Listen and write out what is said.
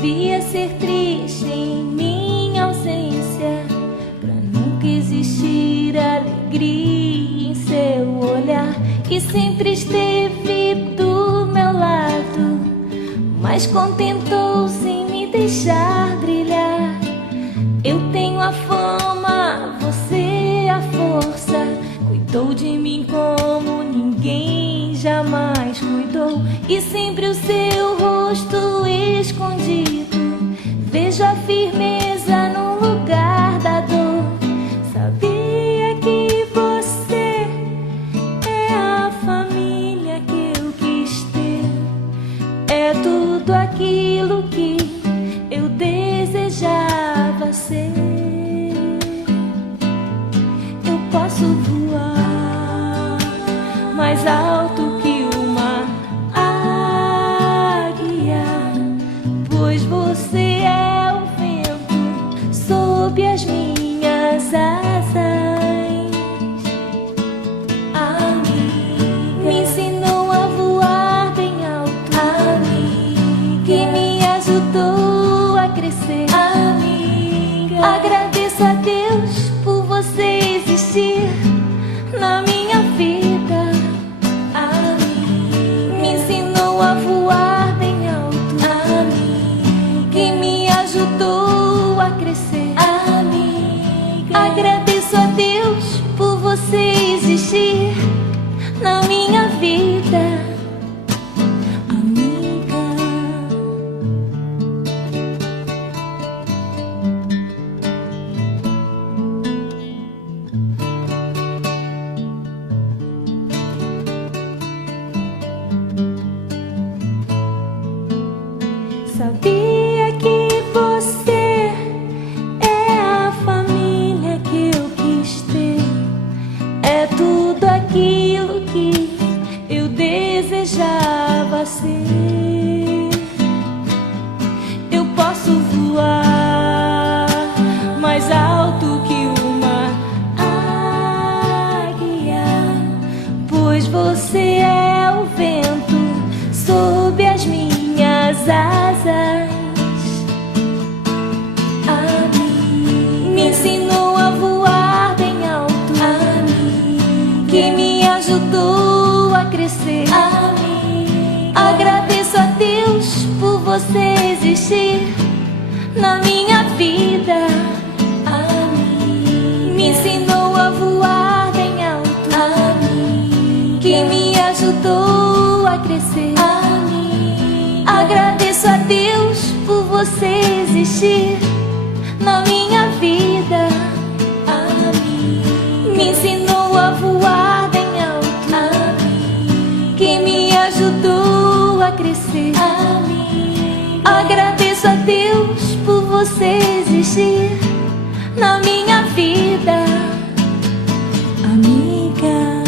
Devia ser triste em minha ausência, pra nunca existir alegria em seu olhar. E sempre esteve do meu lado, mas contentou-se em me deixar brilhar. Eu tenho a fama, você a força. Cuidou de mim como ninguém jamais cuidou. E sempre o seu rosto escondido, vejo a firmeza no lugar da dor. Sabia que você é a família que eu quis ter. É tudo aquilo que eu desejava ser. Eu posso voar mais alto que uma águia, pois você é o vento sob as minhas asas. Amiga, me ensinou a voar bem alto. Amiga, que me ajudou a crescer. Amiga, agradeço a Deus por você existir na minha vida. Amiga, me ensinou a voar bem alto. Amiga, que me ajudou a crescer. Amiga, agradeço a Deus por você existir na minha vida. Sabia que você é a família que eu quis ter. É tudo aquilo que eu desejava ser. Eu posso voar mais alto que uma águia, pois você é o vento sob as minhas asas. Amiga, me ensinou a voar bem alto. Amiga, que me ajudou a crescer. Amiga, agradeço a Deus por você existir na minha vida. Amiga, me ensinou a voar bem alto. Amiga, que me ajudou a crescer. Agradeço a Deus por você existir na minha vida. Amiga, me ensinou a voar bem alto. Amiga, que me ajudou a crescer. Amiga, agradeço a Deus por você existir na minha vida. Amiga.